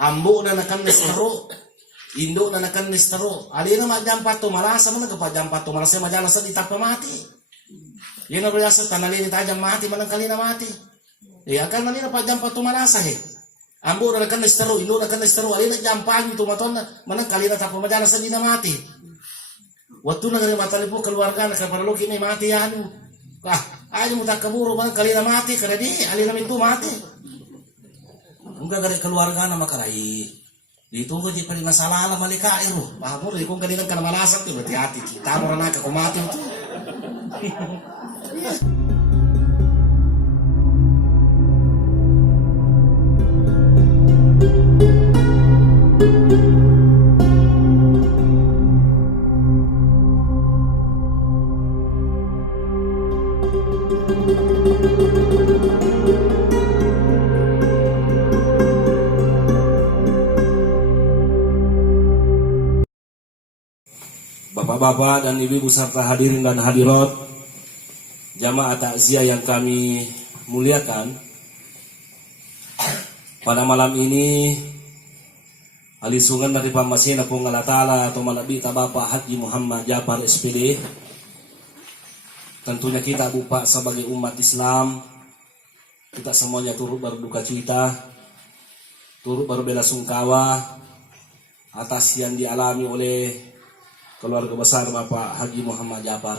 ambo na nakan nestero, indo na nakan nestero. Alina majampat to malasa man kapajampat to malasa majala sa ditapa mati. Yan na riyasa tanalini tajam mati manang kalina mati. Akan nalina pajampat to malasa he. Ambo na nakan nestero, indo na nakan nestero. Alina jampagi to maton manang kalina tapa majala sa dina mati. Waktu na gani matali po keluarga na kaparalo kini mati anu. Ayo mo takaburo man kalina mati kada di alina mintu mati. Enggak dari keluarga na makarai. Dito ko di pa rin masalah malika ero. Paham mo kung kanina ka na malasak to berarti hati kita mo na ka kumati to. Bapak-bapak dan ibu-ibu serta hadirin dan hadirat jamaah takziah yang kami muliakan, pada malam ini alisungan dari Pamasina Punggala Tala atau Manabita Bapak Haji Muhammad Japar SPD, tentunya kita bupa sebagai umat Islam, kita semuanya turut berduka cita, turut berbela sungkawa atas yang dialami oleh keluarga besar Bapak Haji Muhammad Japar.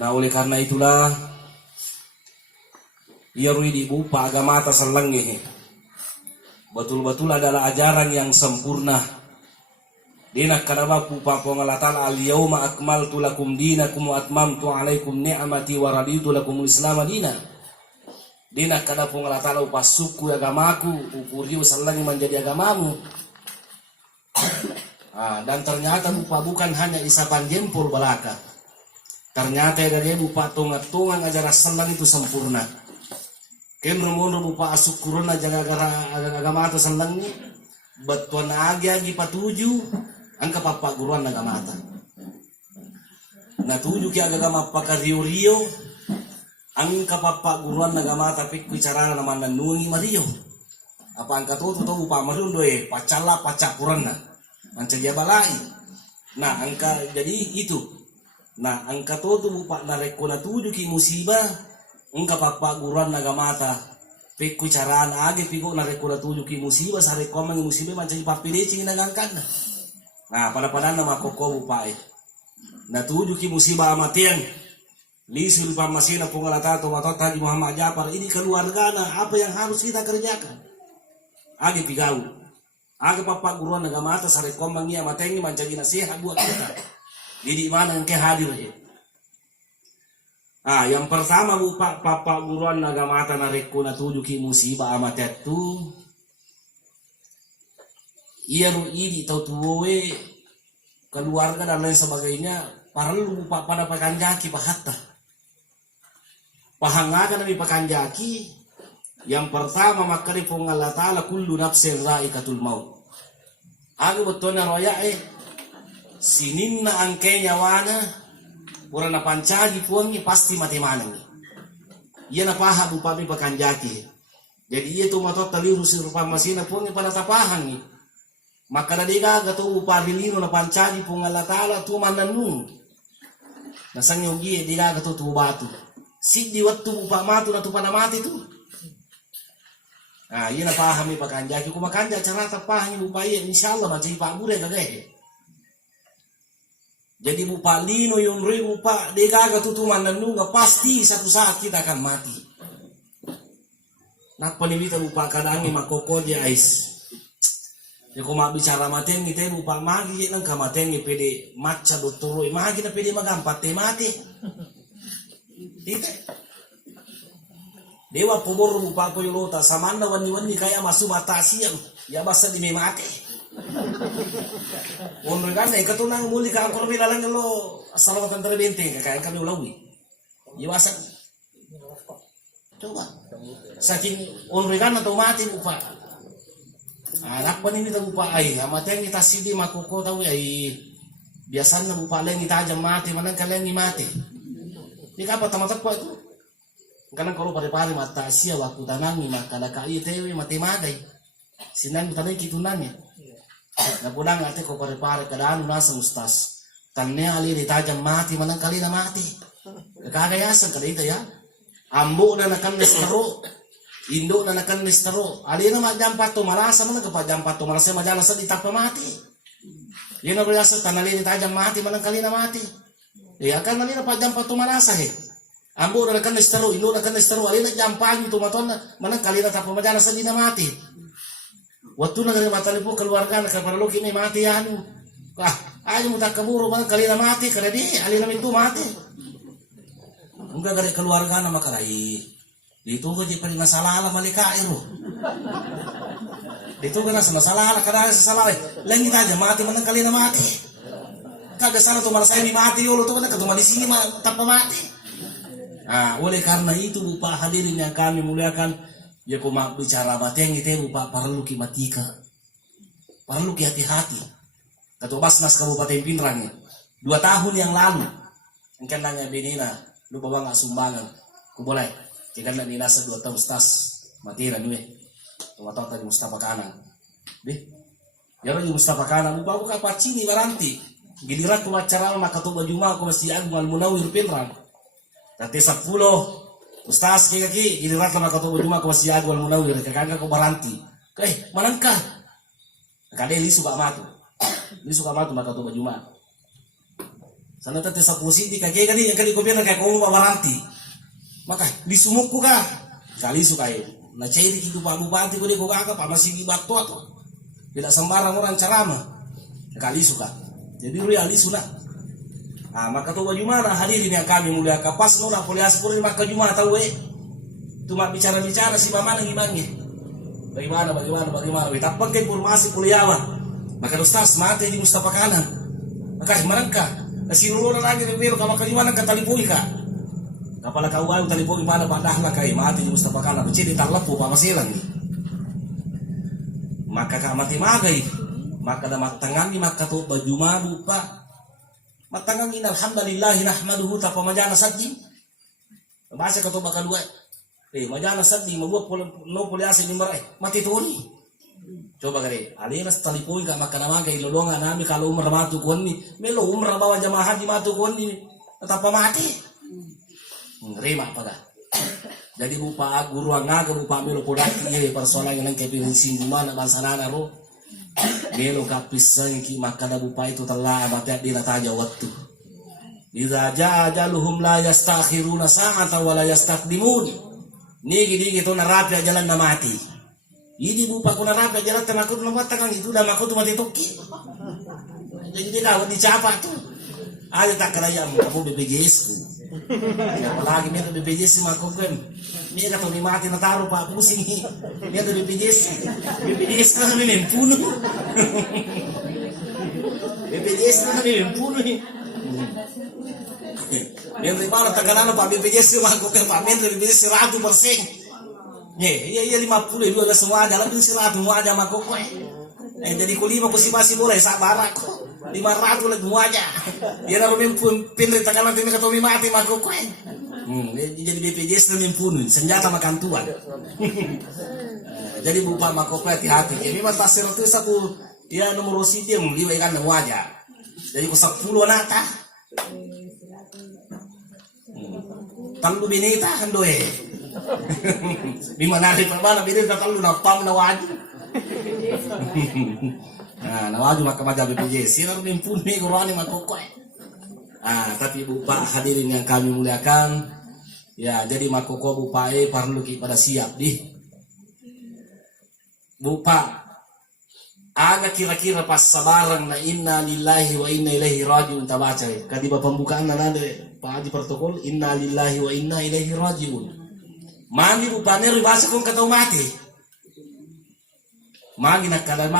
Nah, oleh karena itulah ia ruidi bupa agama atas selengih betul-betul adalah ajaran yang sempurna. Dinak kadaba pupa pengalatan al-yauma akmaltu lakum dinakum wa atmamtu alaikum ni'mati wa raditu lakumul islam dina. Dinak kada pengalatan upas suku agamaku ukuriu selengih menjadi agamamu. Dan ternyata bukan hanya isapan jempol belaka. Ternyata dari bupa tungat-tungan ajaran selang itu sempurna. Kemremono bupa asukuruna jaga agama atau selang ni betuan agi patuju angka papa guruan agama ata. Na tuju ki agama paka rio angka papa guruan agama ata pik bicara nama nungi mario. Apa angka tu bupa marundo pacala pacakurana. Anca dia balai. Nah, angka jadi itu. Nah, angka tu bupak nareko na tuju ki musibah. Engka papa guruan naga mata. Pekku caraan age piko nareko na tuju ki musibah sare komang musibah manca papide cing nagangkan. Nah, pada nama koko bupai. Na tuju ki musibah amatian. Lisul Pamasina Punggala Tala Matot Haji Muhammad Japar, ini keluarga apa yang harus kita kerjakan? Age pigau. Aga papa guruan agama atas hari komang ia matengi mencari nasihat buat kita. Jadi mana yang hadir ya? Yang pertama bupa papa guruan agama atas nareku na tuju ki musibah amat itu. Ia lu ini tahu tuwe keluarga dan lain sebagainya. Perlu bupa pada pakan jaki pahatta. Pahangakan nabi pakan jaki. Yang pertama makari Punggala Tala kullu nafsin raikatul maut. Aku betulnya roya sininna angke nyawana purana pancagi puangi pasti mati manang. Ia na paha bupami pakanjaki. Jadi ia tu matot taliru sirupa masina puangi pada tapahang ni. Maka nadiga gato upalilino na pancagi Punggala Tala tu mananung. Nasang yung giye diga gato tu batu. Sidi waktu upamatu na tu panamati tu. Iya na pahami pakanjaki ko makanja cara tapahang upaya insyaallah macam Pak Gure kagay. Jadi bupa lino yung ribu pa degaga tutuman nanunga pasti satu saat kita akan mati. Napanibita bupa kadangi makoko dia ais. Ya ko mabicara matengi te bupa magi nang kamatengi pede maca dotoro magi na pede magampat te mati. Dite. Dewa pobor bupa ko yulota samanda wani kaya masu mata siang ya basa di memate. Onro kan katunang muli ka ko bilalang lo salawatan terbenteng kaya kami ulawi. Ya basa. Coba. Saking onro kan atau mati bupa. Anak pa ni bupa ay amateng kita sidi makoko tahu ay biasanya bupa leng kita aja mati manang kalian ni mati. Ni apa tamatak po itu? Karena kalau pada mata sia waktu tanangi maka ada kai tewe mati madai. Sinan tanay kitunanya. Na pulang ate ko pare-pare kadaan nasa mustas. Tanne ali ditajam mati manang kali na mati. Kagayasan kada ito ya. Ambo na nakan nestaro. Indo na nakan nestaro. Ali na majampat to malasa man kapajampat to malasa majana sa ditak mati. Yan na biasa tanali ditajam mati manang kali na mati. Akan ali na pajampat to malasa he. Ambo na nakan nestaro, indo na nakan nestaro. Ali na jampan to maton manang kali na tap majana sa di na mati. Waktu na ganun matalipo keluarga na kaparaluki may mati yan. Ayaw mo takaburo man kali na mati kada di ali namin to mati. Kung gagari keluarga na makarai dito ko di pa rin masalala malikairo. Dito ka na sa masalala kada sa salala. Langit aja mati man kali na mati. Kaga sana to malasay mi mati yolo to na katumali sini tapa mati. Oleh karena itu Bupa hadirin yang kami muliakan. Ya kau mak bicara bateng itu Bupa perlu ki matika, perlu ki hati-hati. Kata Basnas Kabupaten Pinrang 2 tahun yang lalu, engkan nanya benina, lu bawa nggak sumbangan, ku boleh, kita nak dinasa 2 tahun stas, matira nih, cuma tahu tadi Mustafa kanan, deh, ya lo Mustafa kanan, Bupa buka pacini baranti, giliran ku acara maka tu baju mak ku masih Agung Al Munawir Pinrang, nanti 10 Ustaz kaki giliran sama kau tuh cuma kau masih Agung Al Munawir kakak kau baranti. Manangkah? Kakak dia suka matu. Dia suka matu maka tuh baju mak. Sana tete 10 siti kakek kali yang kali kau biar kakak kau baranti. Maka disumukku kah? Kali suka itu. Nah cair gitu Pak Bupati kau dia kau kakak Pak masih gibat tuh. Tidak sembarang orang ceramah. Kali suka. Jadi realis sudah. Maka tuh bagaimana hadirin yang kami muliakan pas nona poliasi pun maka cuma tahu cuma bicara si mama gimana bagaimana tak pakai informasi kuliah maka Ustaz mati di Mustafa kanan maka mereka si nuluran lagi review kalau gimana kata telefon kak kapala kau baru telepon mana padahlah kai mati di Mustafa kanan becili terlepu Pak Masilang maka kak mati magai maka damat tangan maka tuh baju mabu Pak matangang alhamdulillahi nahmaduhu tapa majana saddi bahasa kata bakal dua majana saddi mabuat no poliasi ni marai mati tuni coba kare alinas talipoi ka makana maga ilolonga nami kalau umur matu konni melo umur bawa jamaah haji matu konni tapa mati ngerima pada jadi Bupa guru ngaga Bupa melo podati persoalan yang kepilih singgungan bansanana ro Melo kapisan ki makana Bupa itu telah amat di nataja waktu. Idza jaa ajaluhum la yastakhiruna sa'atan wa la yastaqdimun. Nigi itu narapi jalan na mati. Ini Bupa ku narapi jalan temakut namatang itu dah makut mati toki. Jadi dia dicapa tuh. Ada tak kaya kamu BPJS ku. Apalagi meron BPJS makut kan. Dia kata ni mati na taro Pak pusing ni. Dia tu BPJS kan ni puno. BPJS kan ni puno ni. Dia riba tekanan Pak BPJS makut kan Pak men BPJS 100%. Iya 50 dua semua ada lebih 100 semua ada makut ko. Jadi kulima ko si masih mulai sabar ako. 500 lagi semua aja. Dia naruh pinri tekanan timi katomi mati makut ko. Jadi BPJS dan pun senjata makan tuan. Jadi Bupa makopnya hati-hati. Ini mata sertu sabu ya nomor siti yang liwaikan wajah. Jadi ku 10 nata. Talu binita kan doe. Di mana di mana binita talu napam na wajah. Nah, nawaju maka BPJS. Sira pun ni kurani makokoi. Tapi Bupa hadirin yang kami muliakan. Ya, jadi makoko Bupa perlu pada siap di. Bupa aga kira-kira pas sabarang na inna lillahi wa inna ilaihi rajiun tabaca. Kadiba pembukaan na nade Pak Haji protokol inna lillahi wa inna ilaihi rajiun. Mandi Bupa ne ribasa kung katau mati. Magi nakada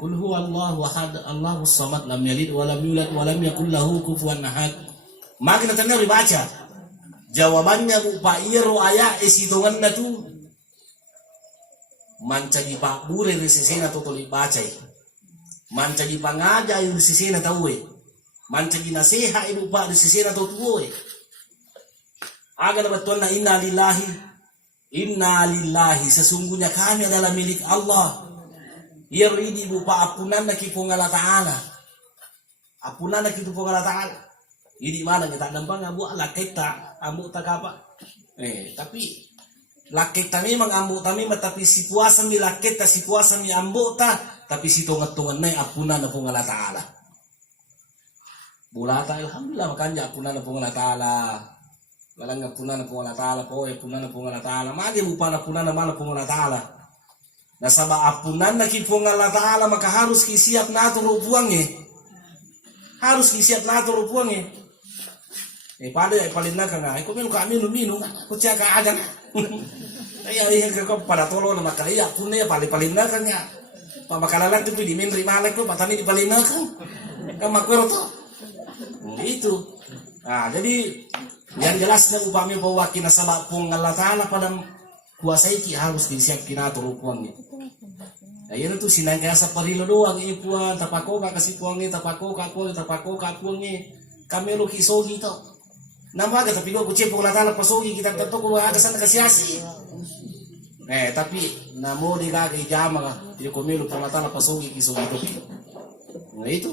Qul huwallahu ahad Allahus samad lam yalid wa lam yulad wa lam yakul lahu kufuwan ahad. Magi nakada ribaca. Jawabannya Bupa iro aya isitongan na tu mancagi Pak Bure di sisena to toli bacai mancagi pangaja di sisena tahu mancagi nasiha ibu Pak di sisena to tuwe aga na betul na inna lillahi Inna lillahi, sesungguhnya kami adalah milik Allah. Yaridi bupa apunan na kipong Allah Ta'ala. Apunan na kipong Allah Ta'ala. Ini mana kita nampak ngabu lakit ta ambu tak apa. Tapi lakit ta memang ambu ta memang, tapi si puasa mi lakit ta si puasa mi ambu ta, tapi si tungat-tungat na apunan na pong Allah Ta'ala. Bulata alhamdulillah makanya apunan na pong Allah Ta'ala. Walang apunan na pong Allah Ta'ala po, apunan na pong Allah Ta'ala. Magi lupa na apunan na mana pong Allah Ta'ala. Nasaba apunan na kipong Allah Ta'ala, maka harus kisiap nato rupuang Harus kisiap nato rupuang pada paling nak nga, ko menu kami minum, ko siya ka ajan. Ay ko para tolo na makaya, punya paling nak nga. Pamakalalan tu di min rimalek ko, patani di paling nak. Kamakwero to. Itu. Jadi yang jelasnya upami bahwa kina sabab pong Allah Ta'ala pada kuasai ki harus disiap kina turupuang Ayan tu sinang kaya sa parilo doang ipuan tapako ka kasi puang tapako kapuang kami lo kisogi to. Nambaga tapi ko kuche pong Allah Ta'ala pasogi kita tato ko aga sana kasiasi. Tapi namo di kagay jama di ko melo pong Allah Ta'ala pasogi kisogi to. Itu.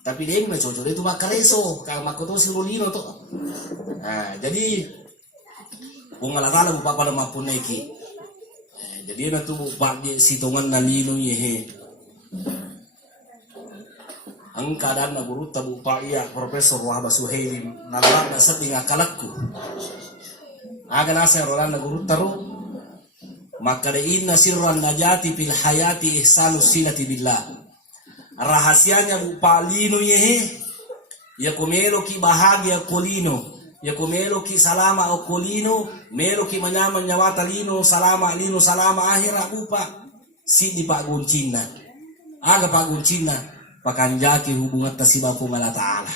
Tapi dia yang mencocok itu makareso, kalau makoto si Rolino to. Jadi Allah Ta'ala bupa pada mapun naiki. Jadi na tu bupa di sitongan na lino ye. Ang keadaan na guru tabu bupa iya Profesor Wahbah Suhaili nalak na sa tinga kalakku. Aga nasa rolan na guru taro. Makadain na sirran najati fil hayati ihsanu silati billah. Rahasianya bupa lino yehe ya kumelo ki bahagia kolino ya kumelo ki salama o kolino melo ki manyaman nyawata lino salama akhirah bupa si di paguncina aga paguncina pakanjaki hubungan tasiba po Allah Ta'ala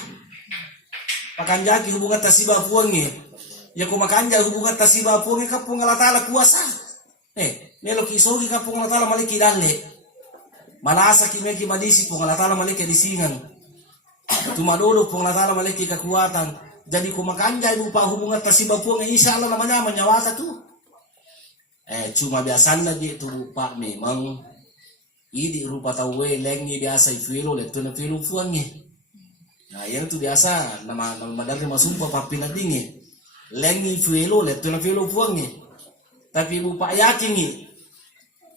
pakanjaki hubungan tasiba puange ya kumakanja hubungan tasiba puange kapong Allah Ta'ala kuasa melo ki sogi kapong Allah Ta'ala maliki dalle malasa kimeki madisi pong Allah Ta'ala maliki disingan. Tumadolo pong Allah Ta'ala maliki kekuatan. Jadi kumakanja lupa hubungan tasiba pong insya Allah namanya menyawata tu. Cuma biasanya dia tu lupa memang idi rupa tawe lengi biasa ifuelo letu na filo fuangi. Nah yang tu biasa nama madali masumpa papina dingi. Lengi ifuelo letu na filo fuangi. Tapi lupa yakin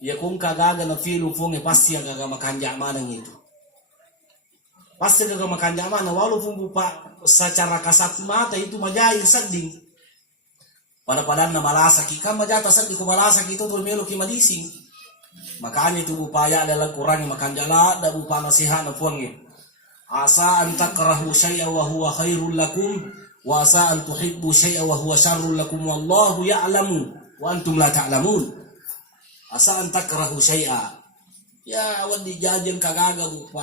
ya kung kagaga na filo funge pasti agaga makanja manang itu. Pasti agaga makanja mana walaupun bupa secara kasat mata itu majayin sading. Pada-pada na malasak ka majata sading ko malasak itu tuh melo ki madising. Makanya itu upaya adalah kurangi makanja la da bupa nasihat na funge. Asa an takrahu syai'a wa huwa khairul lakum wa asa an tuhibbu syai'a wa huwa syarrul lakum wallahu ya'lamu wa antum la ta'lamun. Asa antak rahu syai'a. Ya awan dijajan kagaga bupa.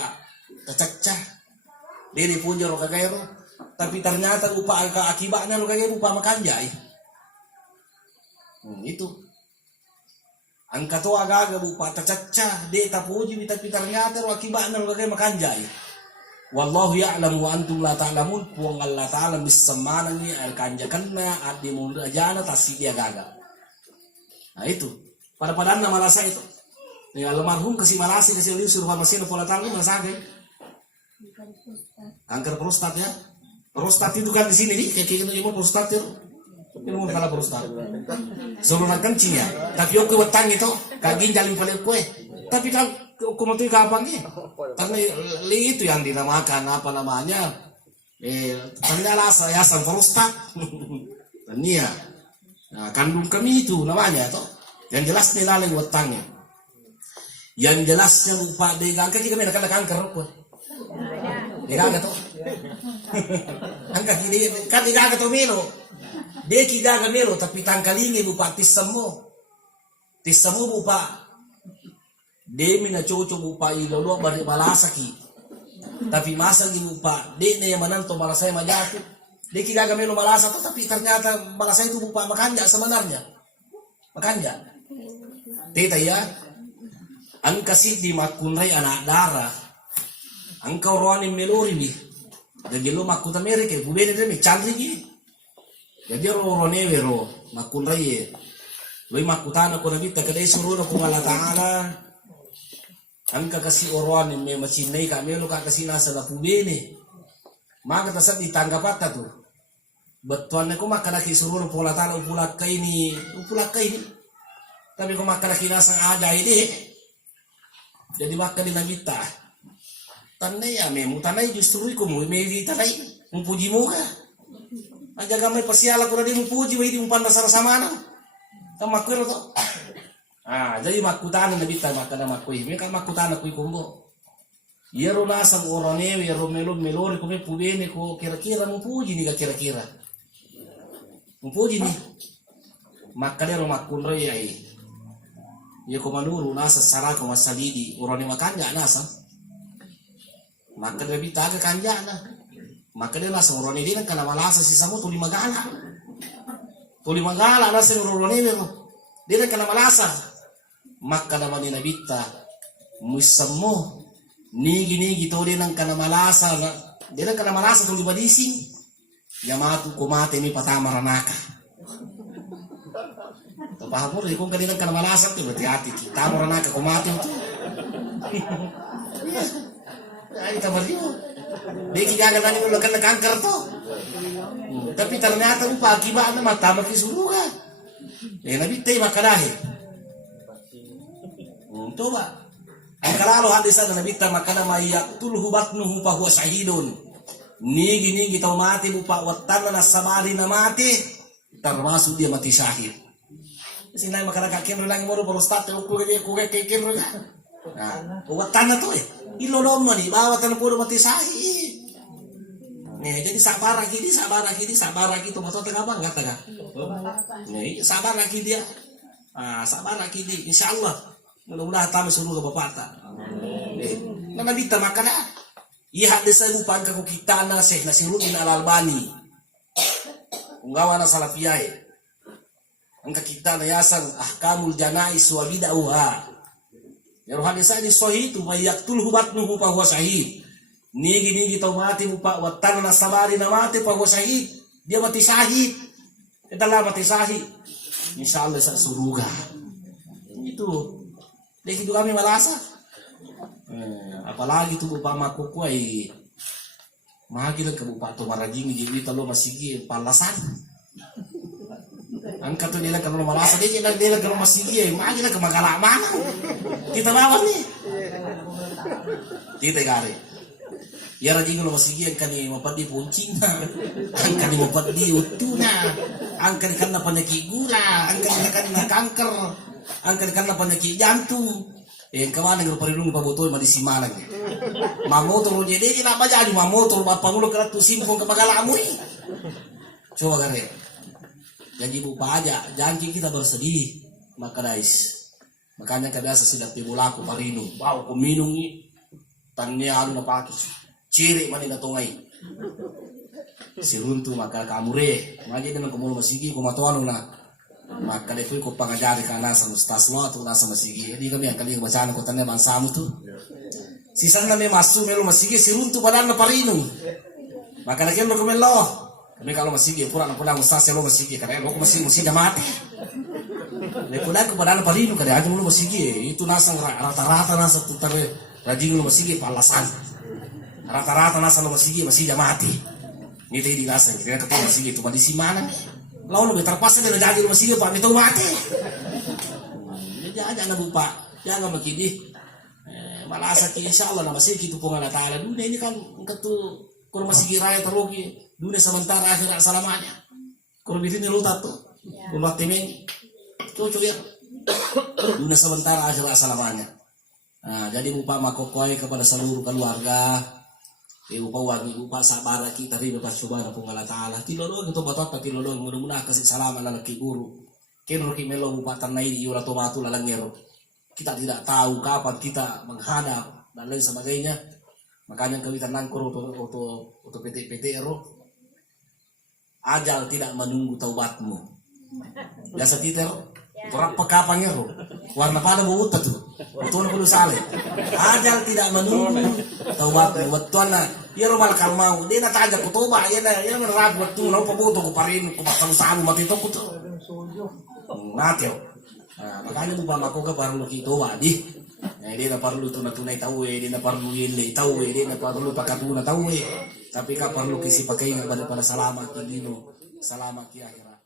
Tacacah. Diri punjo ro kagayro. Tapi ternyata bupa akibatnya ro kagayro bupa makanjay. Itu. Angka to agaga bupa tacacah. Di tapuji tapi ternyata ro akibatnya ro kagayro makanjay. Wallahu ya'lamu wa antum la ta'lamun. Puang Allah Ta'ala bisamana ni alkanjakanna adi munda jana tasidi agaga. Nah itu. Pada-padaan na malasa itu. Ya almarhum kasi malasi kasi liu suruh masih pola tangan malasake. Kanker prostat ya. Prostat itu kan di sini nih kayak gitu ibu prostat itu. Ini mau kala prostat. Suruh nak kencing ya. Tapi aku wetang itu kagin jalin paling kue. Tapi kan aku mau tuh kapan nih? Karena itu yang dinamakan apa namanya? Ternyata saya asam prostat. Ini ya. Nah, kandung kami itu namanya toh. Yang jelas nilaling wetangnya. Yang jelasnya lupa degaga kita mereka ada kanker apa? Degaga tuh. Angka kini kan degaga tuh melo. Dia kidaga melo tapi tangkalingi lupa tisamo. Tisamo lupa. Dia mina cocok lupa ilolo balik balasaki. Tapi masa lupa. Dia yang menanto balasay majatu. Dia kidaga melo balasa tuh tapi ternyata balasay itu lupa makanja sebenarnya. Makanja. Teta ya, ang kasi di makunray anak darah, ang kauroanin melori bi, jadi lo makuta mereka, bubede demi candri gi, jadi ro ronewero makunray Loy makutana ko nabita kadai suruh na kung Allah Ta'ala ang kakasi oron may machinay ka melo kakasi nasa na pubene maka tasat ditanggapat tu betuan ko makanaki suruh na kung Allah Ta'ala upulak kay ni tapi ko makanaki nasa ada ini jadi maka di nabita tanay ame mutanay justru ko mo may tanay mupuji mo ka aja gamay pasiala ko na di mupuji way di umpan dasar sama na makwiro to. Jadi makutana na bita makana makui. Meka makutana kui kumbo. Yero nasang orone, yero melori kome pubene ko kira-kira mupuji ni ka kira-kira. Mupuji ni. Makadero makunro yai. Ye ko manuru nasa sarako masalidi orone makanya nasa. Makadero bita ka kanya na. Makadero nasa orone din kana malasa si samu tuli magala. Tuli magala nasa orone pero dia kana malasa maka naman ni nabita musamo nigi to dia nang kana malasa dia kana malasa tuli badising yamatu kumate mi patama ranaka to paham mo kung kanina kana malasa to berarti kita mo ranaka kumate to ay tabariyo deki gagal nani mo kan kanker to tapi ternyata pagi ba na matama kisuruga nabitay makalahi coba ang kalalo hadis na nabita makana mayaqtulhu batnuhu fa huwa syahidun nigi tahu mati bupa wattan na sabari na mati termasuk dia mati syahid sinay makana kakin lang mo ro state ko kakin ro wattan na to ilolom mo ni bawatan puro mati syahid jadi sabar lagi itu maksudnya tengah apa enggak tengah sabar lagi dia sabar lagi dia insyaallah mudah-mudahan tamu suruh ke bapak tak na nabita makana iha desa lupan ka kita na Syekh Nasiruddin Al-Albani unggawa na salafiyai ang kita na yasang ahkamul janais wa bid'ah ya roh hadis ini sahih tu mayaqtul hubatnuhu fa huwa syahid nigi tahu mati bupa wattan na sabari na mati pa huwa syahid dia mati syahid itulah mati syahid insyaallah sa surga itu dek itu kami malasa apalagi tu bupa makukuai mahagil ke bupa to marajing di talo masigi palasan angkat tu dia kalau malasa dia kalau masigi mahagil ke magala mana kita bawa nih kita gari ya rajin kalau masih yang kani mapadi puncing ang kani mapadi utuna ang kani kana penyakit gula ang kani kana kanker ang kani kana penyakit jantung kawan yang perlu pabutoy madisimalan mamotor jadi na ba jadi mamotor ba pangulo ka tu simpong ka magalamoy coba gare janji bupa aja janji kita bersedih maka guys makanya kadasa sila tibulaku parino wow kuminong ni tanya ano na pakis ciri mani na tungay si runtu maka kamure maji dengan kumul masigi kumatuan na maka defu ko pangajari kana sa ustaz lo atau nasa masigi di kami ang kali bacaan ko tanay bangsa mo to si sana may masu melo masigi si runtu padan na parino maka nakil ko melo kami kalau masigi pura na pula ustaz lo masigi kaya lo ko masigi mati le pula ko padan na parino kaya aja mo masigi itu nasa rata-rata nasa tutare rajin lo masigi palasan rata-rata nasa lo masigi mati nito di nasa kaya kapag masigi itu madisimanan lawan lebih terpaksa dia jadi masigi pak itu mati jangan lupa jangan makidi malasa ki insyaallah na masigi itu pun Allah Ta'ala dunia ini kan ketu kur masigi raya terugi dunia sementara akhirat selamanya kur bitin lutat tuh umat temen cocok ya dunia sementara akhirat selamanya. Nah, jadi upa makokoi kepada seluruh keluarga upa wangi upa sabar kita riba pas coba na Allah Ta'ala tilolo gitu batot tilolo mudah-mudahan kasih salam ala laki guru keno ki melo upa tanai yura tomatu lalangero kita tidak tahu kapan kita menghadap dan lain sebagainya makanya kami tenang kuro untuk PT ero ajal tidak menunggu taubatmu biasa titer orang pekapang ero warna pada bau tuh betul perlu saleh ajal tidak menunggu taubatmu betul na ya romal kalmau dia nak aja kutoba ya meneragu waktu no pabuto ko parin ko pasalusan mati to kuto natyo Makanya bupa mako ka parang lukito wadi. Di na parlo tunay tahu di na parlo yele tahu di na parlo pakatuna tahu. Tapi ka parlo kisi pakai pada salamat kidino, salamat ki akhirat.